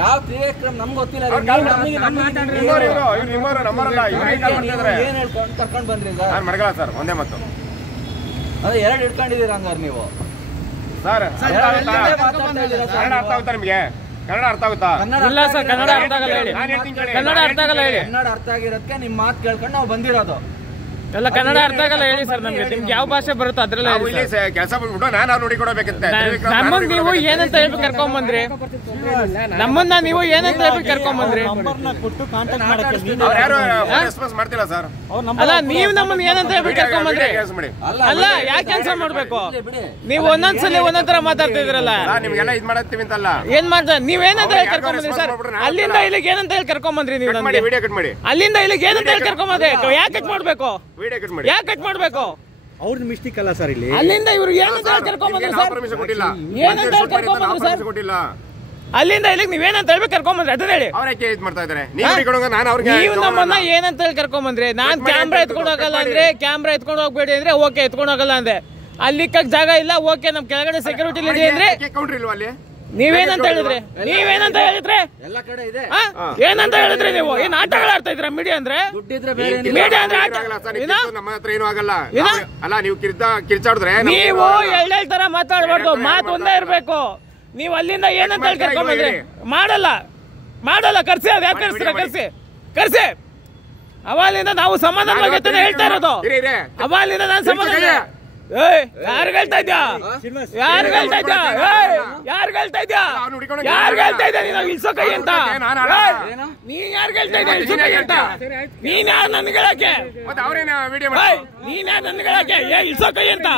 ಯಾವ ತ್ರಿವಿಕ್ರಮ್ ನಮ್ಗೆ ಗೊತ್ತಿಲ್ಲ. ಏನ್ ಹೇಳ್ಕೊಂಡು ಕರ್ಕೊಂಡ್ ಬಂದ್ರಿ ಸರ್? ಒಂದೇ ಮತ್ತು ಅದೇ ಎರಡು ಹಿಡ್ಕೊಂಡಿದ್ದೀರ ಹಂಗಾರೆ ನೀವು ಸರ್. ಕನ್ನಡ ಅರ್ಥ ಆಗುತ್ತಾ ನಿಮ್ಗೆ? ಕನ್ನಡ ಅರ್ಥ ಆಗುತ್ತಾ? ಇಲ್ಲ ಸರ್, ಕನ್ನಡ ಅರ್ಥ ಆಗಲ್ಲ ಹೇಳಿ. ಕನ್ನಡ ಅರ್ಥ ಆಗಲ್ಲ ಹೇಳಿ. ಕನ್ನಡ ಅರ್ಥ ಆಗಿರೋದಕ್ಕೆ ನಿಮ್ ಮಾತು ಕೇಳ್ಕೊಂಡು ನಾವು ಬಂದಿರೋದು. ಎಲ್ಲ ಕನ್ನಡ ಅರ್ಥ ಆಗಲ್ಲ ಹೇಳಿ ಸರ್. ನಮ್ಗೆ ನಿಮ್ಗೆ ಯಾವ ಭಾಷೆ ಬರುತ್ತೋ ಅದ್ರಲ್ಲ ಕೆಲಸ ಬಿಟ್ಬಿಟ್ಟು ನಾನು ನೋಡಿ ಕೊಡಬೇಕಂತೆ. ನಮ್ಮನ್ನ ನೀವು ಏನಂತ ಹೇಳ್ಬಿಟ್ಟು ಕರ್ಕೊಂಡ್ ಬಂದ್ರಿ? ನಮ್ಮನ್ನ ನೀವು ಏನಂತ ಹೇಳ್ಬಿಟ್ಟು ಕರ್ಕೊಂಡ್ ಬಂದ್ರಿ? ಮಾಡ್ತಿಲ್ಲ ಸರ್. ಅಲ್ಲ, ನೀವು ನಮ್ಮನ್ನ ಏನಂತ ಹೇಳ್ಬಿಟ್ಟು ಕರ್ಕೊಂಡ್ ಬಂದ್ರಿ? ಅಲ್ಲ, ಯಾಕೆ ಕ್ಯಾನ್ಸಲ್ ಮಾಡ್ಬೇಕು? ನೀವು ಒಂದೊಂದ್ಸಲಿ ಒಂದೊಂದರ ಮಾತಾಡ್ತಿದ್ರಲ್ಲ. ನಿಮ್ಗೆಲ್ಲ ಇದ್ ಮಾಡತ್ತೀವಿ ಅಂತಲ್ಲ. ಏನ್ ಮಾಡ್ತಾರೆ? ನೀವ್ ಏನಂತ ಹೇಳಿ ಕರ್ಕೊಂಡ್ ಬಂದ್ರಿ ಸರ್? ಅಲ್ಲಿಂದ ಇಲ್ಲಿಗೆ ಏನಂತ ಹೇಳಿ ಕರ್ಕೊಂಡ್ ಬಂದ್ರಿ ನೀವು? ವಿಡಿಯೋ ಕಟ್ ಮಾಡಿ. ಅಲ್ಲಿಂದ ಇಲ್ಲಿಗೆ ಏನಂತ ಹೇಳಿ ಕರ್ಕೊಂಡ್ ಬಂದ್ರಿ? ಯಾಕೆ ಕಟ್ ಮಾಡ್ಬೇಕು? ಯಾಕೆ ಕಟ್ ಮಾಡ್ಬೇಕು? ಅವ್ರದ್ದು ಮಿಸ್ಟೇಕ್ ಅಲ್ಲ ಸರ್. ಇಲ್ಲಿ ಅಲ್ಲಿಂದ ಇವ್ರು ಏನಂತ ಹೇಳಿ ಕರ್ಕೊಂಡ್ ಬಂದ್ರಿ ಸರ್? ಏನಂತ ಹೇಳಿ ಕರ್ಕೊಂಡ್ ಬಂದ್ರಿ ಸರ್? ಅಲ್ಲಿಂದ ಇಲ್ಲಿಗೆ ನೀವೇನಂತ ಹೇಳ್ಬೇಕು ಕರ್ಕೊಂಡ್ ಬಂದ್ರಿ? ಅದನ್ನ ಹೇಳಿ. ನೀವು ನಮ್ಮನ್ನ ಏನಂತ ಹೇಳಿ ಕರ್ಕೊಂಡ್ ಬಂದ್ರಿ? ನಾನ್ ಕ್ಯಾಮ್ರಾ ಎತ್ಕೊಂಡು ಹೋಗಲ್ಲ ಅಂದ್ರೆ ಕ್ಯಾಮ್ರಾ ಎತ್ಕೊಂಡು ಹೋಗ್ಬೇಡಿ ಅಂದ್ರೆ ಓಕೆ, ಎತ್ಕೊಂಡು ಹೋಗಲ್ಲ ಅಂದ್ರೆ ಅಲ್ಲಿಕ್ಕಕ್ ಜಾಗ ಇಲ್ಲ, ಓಕೆ, ನಮ್ ಕೆಳಗಡೆ ಸೆಕ್ಯೂರಿಟಿ ಇದೆ ಅಂದ್ರೆ ನೀವೇನಂತ ಹೇಳಿದ್ರಿ? ನೀವೇನಂತ ಹೇಳಿದ್ರಿ? ಎಲ್ಲ ಕಡೆ ಇದೆ. ಏನಂತ ಹೇಳಿದ್ರಿ ನೀವು? ಏನ್ ಆಟಗಳು ಆಡ್ತಾ ಇದ್ರ? ಮೀಡಿಯಾ ಅಂದ್ರೆ ಮೀಡಿಯಾ ಅಂದ್ರೆ ನಮ್ಮ ಹತ್ರ ಏನು ಆಗಲ್ಲ. ಅಲ್ಲ, ನೀವು ಕಿರ್ಚಾಡಿದ್ರೆ ನೀವು ಎಳ್ಳೆ ತರ ಮಾತಾಡ್ಬಾರ್ದು. ಮಾತು ಒಂದೇ ಇರ್ಬೇಕು. ನೀವು ಅಲ್ಲಿಂದ ಏನಂತ ಹೇಳಿ ಕರ್ಕೊಂಡ್ ಬಂದ್ರಿ? ಮಾಡಲ್ಲ ಕರ್ಸಿ. ಅದ್ ಯಾಕೆ ಕರ್ಸ್ತೀರ? ಕರ್ಸಿ. ಅವಾಲಿಂದ ನಾವು ಸಮಾಧಾನವಾಗಿ ಹೇಳ್ತಾ ಇರೋದು. ಅವಾಲಿಂದ ನಾನು ಸಮಾಧಾನ. ಯಾರು ಹೇಳ್ತಾ ಇದ್ಯಾ? ಯಾರು ಹೇಳ್ತಾ ಇದ್ಯಾ? ಯಾರು ಹೇಳ್ತಾ ಇದ್ಯಾ? ಯಾರು ಹೇಳ್ತಾ ಇದ್ಯಾ ನೀನು ಇಳ್ಸೋ ಕೈ ಅಂತ? ನೀನ್ ಯಾರು ಹೇಳ್ತಾ ಇದ್ಯಾ ಇಳ್ಸೋ ಕೈ ಅಂತ? ನೀನ್ ಯಾರು ನನ್ಗೆ ಹೇಳಕ್ಕೆ? ನೀನ್ ಯಾರು ನನ್ಗೆ ಹೇಳಕ್ಕೆ ಇಳ್ಸೋ ಕೈ ಅಂತ?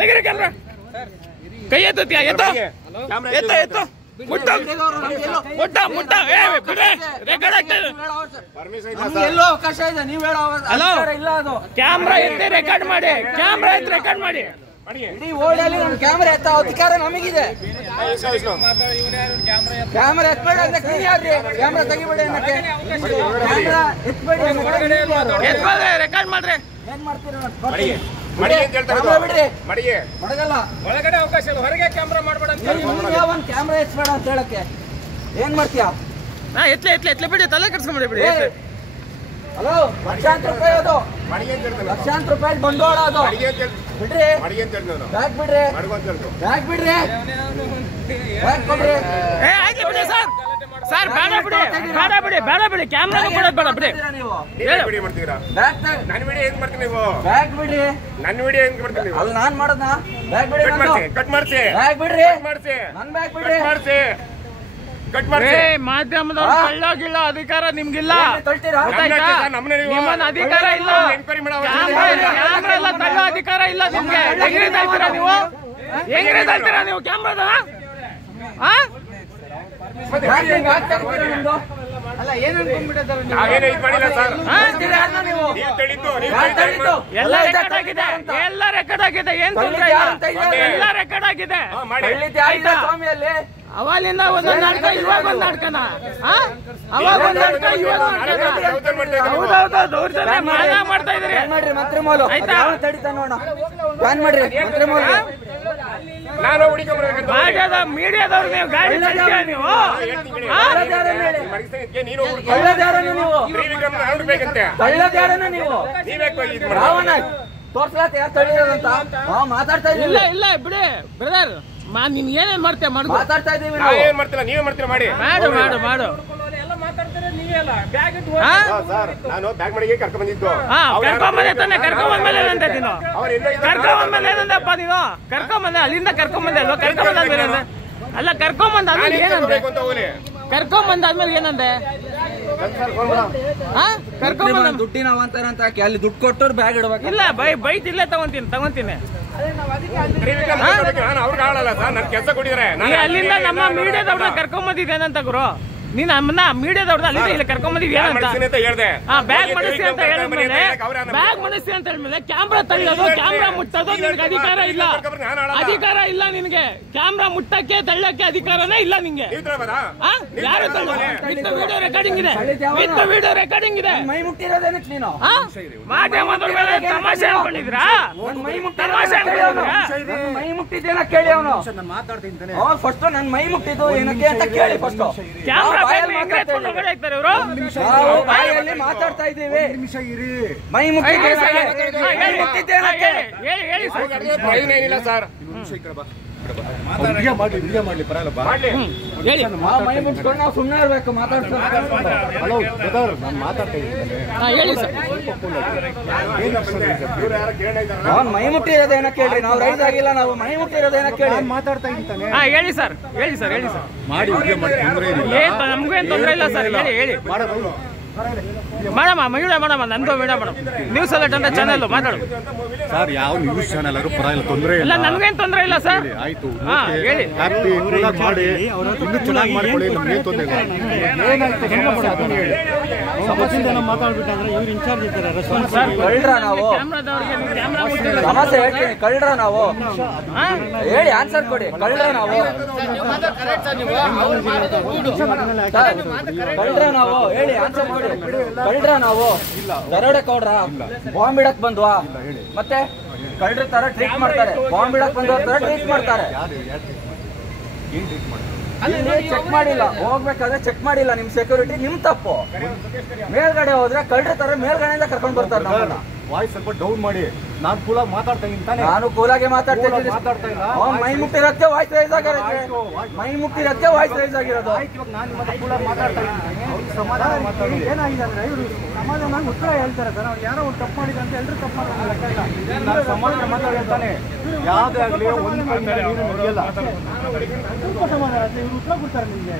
ತೆಗಿರಿ ಕ್ಯಾಮ್ರಾ. ಕೈ ಎತ್ತತ್ಯಾ? ಎತ್ತ. ಮುಟ್ಟ. ಎಲ್ಲೋ ಅವಕಾಶ ಇದೆ. ನೀವು ಹೇಳೋ ಇಲ್ಲ. ಅದು ಕ್ಯಾಮ್ರಾ ಎತ್ತಿ ರೆಕಾರ್ಡ್ ಮಾಡಿ. ಇಡೀ ಓಡಲ್ಲಿ ನಮ್ ಕ್ಯಾಮ್ರಾ ಎತ್ತ ಅಧಿಕಾರ ನಮಗಿದೆ. ಕ್ಯಾಮ್ರಾ ಎತ್ಬೇಡಿ ಅನ್ನಕ್ಕೆ ನೀವ್ ಯಾರ್ರಿ? ಕ್ಯಾಮ್ರಾ ತೆಗಿಬೇಡಿ ಅನ್ನಕ್ಕೆ. ಕ್ಯಾಮ್ರಾ ಎತ್ಬೇಡಿ, ರೆಕಾರ್ಡ್ ಮಾಡ್ರಿ. ಏನ್ ಮಾಡ್ತೀರ? ಒಳಗಡೆ ಅವಕಾಶ ಇಲ್ಲ, ಹೊರಗೆ ಕ್ಯಾಮ್ರಾ ಮಾಡ್ಬೇಡ. ಒಂದ್ ಕ್ಯಾಮ್ರಾ ಎತ್ಬೇಡ ಅಂತ ಹೇಳಕ್ಕೆ ಏನ್ ಮಾಡ್ತೀಯಾ? ಎತ್ಲೆ ಬಿಡಿ, ತಲೆ ಕೆಡ್ಸ್ಕೊಂಡ್ಬಿಡಿ ಬಿಡಿ. ಹಲೋ, ಲಕ್ಷಾಂತರ ರೂಪಾಯಿ ಅದು, ಲಕ್ಷಾಂತರ ರೂಪಾಯಿ ಬಂಡವಾಳ ಅದು. ಬಿಡ್ರಿ, ಬ್ಯಾಗ್ ಬಿಡ್ರಿ, ಬ್ಯಾಗ್ ಬಿಡ್ರಿ, ಬ್ಯಾಗ್ ಕೊಡ್ರಿ. ಸರ್ ಬೇಡ ಬಿಡಿ. ಕ್ಯಾಮ್ರಾ ಕೊಡೋದು ಬೇಡ ಬಿಡಿ. ಬ್ಯಾಗ್ ಬಿಡ್ರಿ. ಅಲ್ಲಿ ನಾನ್ ಮಾಡೋದ್ನ ಬ್ಯಾಗ್ ಬಿಡ್ರಿ. ಕಟ್ ಮಾಡ್ಸಿ. ಬ್ಯಾಗ್ ಬಿಡ್ರಿ. ನನ್ ಬ್ಯಾಗ್ ಬಿಡ್ರಿ. ಮಾಧ್ಯಮದವ್ರು ಕಳ್ಳಾಗಿಲ್ಲ, ಅಧಿಕಾರ ನಿಮ್ಗಿಲ್ಲ. ನಿಮ್ಮನ್ನ ಅಧಿಕಾರ ಇಲ್ಲ. ಕ್ಯಾಮ್ರಾ ಎಲ್ಲ ತಳ್ಳೋ ಅಧಿಕಾರ ಇಲ್ಲ ನಿಮ್ಗೆ. ಹೆಂಗ್ರಿ ತಳ್ತೀರಾ ನೀವು ಕ್ಯಾಮ್ರಾದ? ಅಲ್ಲ, ಏನ್ ಅನ್ಕೊಂಡ್ಬಿಟ್ಟಿದ್ದಾರೆ ಎಲ್ಲ ರೆಕಾರ್ಡ್ ಆಗಿದೆ. ಏನ್ ತೊಂದ್ರೆ ಇಲ್ಲ, ಎಲ್ಲ ರೆಕಾರ್ಡ್ ಆಗಿದೆ. ಸ್ವಾಮಿಯಲ್ಲಿ ಅವಾಲಿಂದ ಒಂದೊಂದು ನಾಟಕ, ಇವಾಗ ಒಂದ್ ನಾಟಕನ, ಅವಾಗ ಒಂದ್ ನಾಟಕ, ಇವಾಗ ದೌರ್ಜನ್ಯ ಮಾಡ್ತಾ ಇದ್ರಿ. ಮಾಡ್ರಿ ಮಂತ್ರಿಮೂಲು ತಡಿತಾ ನೋಡ. ಬ್ಯಾನ್ ಮಾಡ್ರಿ ಮಂತ್ರಿಮೂಲು. ಮೀಡಿಯಾದವ್ರು ನೀವು ಗಾಡಿ ನೀವು ತೋರ್ಸ್ಲಾತ ಯಾರು ತಳಿಯೋದಂತ ಮಾತಾಡ್ತಾ ಇಲ್ಲ. ಬಿಡಿ ಬ್ರದರ್, ನೀನ್ ಏನೇನ್ ಮಾಡ್ತೀಯ ಮಾತಾಡ್ತಾ ಇದೀವಿ. ನೀವೇ ಮಾಡ್ತೀರಾ? ಮಾಡಿ. ನಾನು ಬ್ಯಾಗ್ ಮಾಡಿ ಕರ್ಕೊಂಡ್ ಬಂದಿದ್ದು. ಕರ್ಕೊಂಡ್ಬಂದ್ಮೇಲೆ ಏನಂತ ನೀನು? ಕರ್ಕೊಂಡ್ಬಂದ್ಮೇಲೆ ಏನಂದಪ್ಪ ನೀನು? ಕರ್ಕೊಂಡ್ಬಂದೆ, ಅಲ್ಲಿಂದ ಕರ್ಕೊಂಡ್ಬಂದೆ ಅಲ್ವಾ? ಕರ್ಕೊಂಡ್ಬಂದಾದ್ಮೇಲೆ ಅಲ್ಲ, ಕರ್ಕೊಂಡ್ಬಂದಾದ್ಮೇಲೆ ಏನಂದೆ? ಕರ್ಕೊಂಡ್ಬಂದಾದ್ಮೇಲೆ ಏನಂದೆ? ದುಡ್ಡಿನ ಅವಂತಾರ ಅಂತ ಹಾಕಿ ಅಲ್ಲಿ ದುಡ್ಡು ಕೊಟ್ಟವ್ರು ಬ್ಯಾಗ್ ಇಡ್ಬೇಕು. ಇಲ್ಲ, ಬೈಟ್ ಇಲ್ಲೇ ತಗೊಂತೀನಿ. ಅವ್ರಿಗೆ ಆಳಲ್ಲ ಸರ್, ನನ್ ಕೆಲಸ ಕೊಟ್ಟಿದ್ರೆ ಅಲ್ಲಿಂದ ನಮ್ಮ ಮೀಡಿಯಾದವ್ರನ್ನ ಕರ್ಕೊಂಡ್ ಬಂದಿದ್ದೇನಂತ ಗುರು. ನೀನ್ ನಮ್ಮನ್ನ ಮೀಡಿಯಾದವ್ರನ್ನ ಅಲ್ಲಿ ಇಲ್ಲಿ ಕರ್ಕೊಂಡ್ಬಂದಿದ್ಯಾ ಅಂತ ಹೇಳ್ದೆ. ಬ್ಯಾಗ್ ಮಾಡಿಸಿ ಅಂತ ಹೇಳಿದ್ಮೇಲೆ ಬ್ಯಾಗ್ ಮಾಡಿಸಿ ಅಂತ ಹೇಳಿದ್ಮೇಲೆ ಕ್ಯಾಮ್ರಾ ತಳ್ಳೋದು ಕ್ಯಾಮ್ರಾ ಮುಟ್ಟೋದು ನಿನ್ಗೆ ಅಧಿಕಾರ ಇಲ್ಲ. ಅಧಿಕಾರ ಇಲ್ಲ ನಿನ್ಗೆ. ಕ್ಯಾಮ್ರಾ ಮುಟ್ಟಕ್ಕೆ ತಳ್ಳಕ್ಕೆ ಅಧಿಕಾರನೇ ಇಲ್ಲ ನಿಂಗೆ. ಯಾರು ವಿಡಿಯೋ ರೆಕಾರ್ಡಿಂಗ್ ಇದೆ, ವಿಡಿಯೋ ರೆಕಾರ್ಡಿಂಗ್ ಇದೆ. ಮೈ ಮುಟ್ಟಿರೋದೇನಕ್ಕೆ ನೀನು ಮಾಧ್ಯಮದ ಮೇಲೆ ತಮಾಷೆ ಅನ್ಕೊಂಡಿದ್ರಾ? ತಮಾಷೆ ಅನ್ಕೊಂಡಿದ್ರಾ? ಮೈ ಮುಟ್ಟಿದ್ದೇನ ಕೇಳಿ ಅವನು ಫಸ್ಟ್ ನನ್ ಮೈ ಮುಟ್ಟಿದ್ದು ಏನಕ್ಕೆ ಅಂತ ಕೇಳಿ ಫಸ್ಟ್. ಕ್ಯಾಮ್ರಾ ಬಾಯಲ್ಲಿ ಮಾತಾಡ್ತಾ ಇದ್ದೀವಿ. ಮೈ ಮುಟ್ಟಿದ್ದೇನಕ್ಕೆ ಏನಿಲ್ಲ ಸರ್. ಮೈ ಮುಟ್ಕೊಂಡು ನಾವು ಸುಮ್ಮನೆ ಇರ್ಬೇಕು. ಅವ್ನು ಮೈ ಮುಟ್ಟಿರೋದೇನ ಕೇಳ್ರಿ. ನಾವು ರೈಸ್ ಆಗಿಲ್ಲ, ನಾವು ಮೈ ಮುಟ್ಟಿರೋದೇನ ಕೇಳಿ ಮಾತಾಡ್ತಾ ಇದ್ದಾನೆ. ಹೇಳಿ ಸರ್, ಹೇಳಿ ಸರ್, ಹೇಳಿ ಸರ್. ಮಾಡಿ ನಮಗೇನು ತೊಂದರೆ ಇಲ್ಲ ಸರ್. ಹೇಳಿ ಹೇಳಿ ಮಾಡಮ್ಮ, ವಿಡಿಯೋ ಮಾಡಮ್ಮ, ನಂದು ವಿಡಿಯೋ ಮೇಡಮ್. ನ್ಯೂಸ್ ಅಲರ್ಟ್ ಅಂತ ಚಾನಲ್ ಮಾತಾಡು ಸರ್. ಯಾವ ನ್ಯೂಸ್ ಚಾನಲ್ ಆದ್ರೂ ಪರವಾಗಿಲ್ಲ, ತೊಂದರೆ ಇಲ್ಲ. ನನ್ಗೇನು ತೊಂದರೆ ಇಲ್ಲ ಸರ್. ಆಯ್ತು, ಹೇಳಿ. ಹ್ಯಾಪಿ ಮಾಡಿ ಇನ್ನೂ ಚೆನ್ನಾಗಿ ಮಾಡ್ಕೊಳ್ಳಿ. ನಮ್ಗೆ ತೊಂದರೆ ಇಲ್ಲ. ಏನಾಯ್ತು ಸಮಸ್ಯೆ ಮಾತಾಡ್ಬಿಟ್ಟಂದ್ರೆ ಇವ್ರು ಇನ್ಚಾರ್ಜ್ ಇರ್ತಾರೆ. ರೆಸ್ಪಾನ್ಸ್ ಕಳ್ರ ನಾವು ಸಮಸ್ಯೆ ಹೇಳ್ತೀನಿ. ಕಳ್ರ ನಾವು ಹೇಳಿ ಆನ್ಸರ್ ಕೊಡಿ. ಕಳ್ರ ನಾವು ಕಳ್ರ ನಾವು ಹೇಳಿ ಆನ್ಸರ್ ಕೊಡಿ. ಕಳ್ರ ನಾವು ದರೋಡೆ ಕೊಡ್ರ ಬಾಂಬ್ ಇಡಕ್ ಬಂದ್ವಾ? ಮತ್ತೆ ಕಳ್ರ ತರ ಟ್ರೀಟ್ ಮಾಡ್ತಾರೆ. ಬಾಂಬ್ ಇಡಕ್ ಬಂದವ್ರ ತರ ಟ್ರೀಟ್ ಮಾಡ್ತಾರೆ. ಚೆಕ್ ಮಾಡಿಲ್ಲ, ಹೋಗ್ಬೇಕಾದ್ರೆ ಚೆಕ್ ಮಾಡಿಲ್ಲ. ನಿಮ್ ಸೆಕ್ಯೂರಿಟಿ ನಿಮ್ ತಪ್ಪು. ಮೇಲ್ಗಡೆ ಹೋದ್ರೆ ಕಳ್ರ ತರ ಮೇಲ್ಗಡೆಯಿಂದ ಕರ್ಕೊಂಡ್ ಬರ್ತಾರೆ ನಮ್ಮನ್ನ. ವಾಯ್ಸ್ ಸ್ವಲ್ಪ ಡೌನ್ ಮಾಡಿ. ನಾನು ಕೂಲಾಗಿ ಮಾತಾಡ್ತಾ ಇದ್ದೀನಿ. ನಾನು ಕೂಲಾಗಿ ಮಾತಾಡ್ತಿದ್ದೀನಿ. ಮೈ ಮುಟ್ಟಿರೋದಕ್ಕೆ ವಾಯ್ಸ್ ರೈಸ್ ಆಗಿರೋದು. ಮೈ ಮುಟ್ಟಿರೋದಕ್ಕೆ ವಾಯ್ಸ್ ರೈಸ್ ಆಗಿರೋದು. ಏನಾಗಿದೆ ಅಂದ್ರೆ ಇವರು ಸಮಾಧಾನ ಉತ್ತರ ಹೇಳ್ತಾರೆ ಸರ್. ಅವ್ರು ಯಾರೋ ಒಂದು ತಪ್ಪು ಮಾಡಿದ ಅಂತ ಎಲ್ಲರೂ ತಪ್ಪು ಮಾಡ್ತಾರೆ. ಸಮಾಧಾನ ಮಾತಾಡ್ತಾನೆ. ಯಾವುದೇ ಆಗಲಿ ಒಂದು ಸಮಾಧಾನ ಇವರು ಉತ್ತರ ಕೊಡ್ತಾರೆ ನಿಮಗೆ.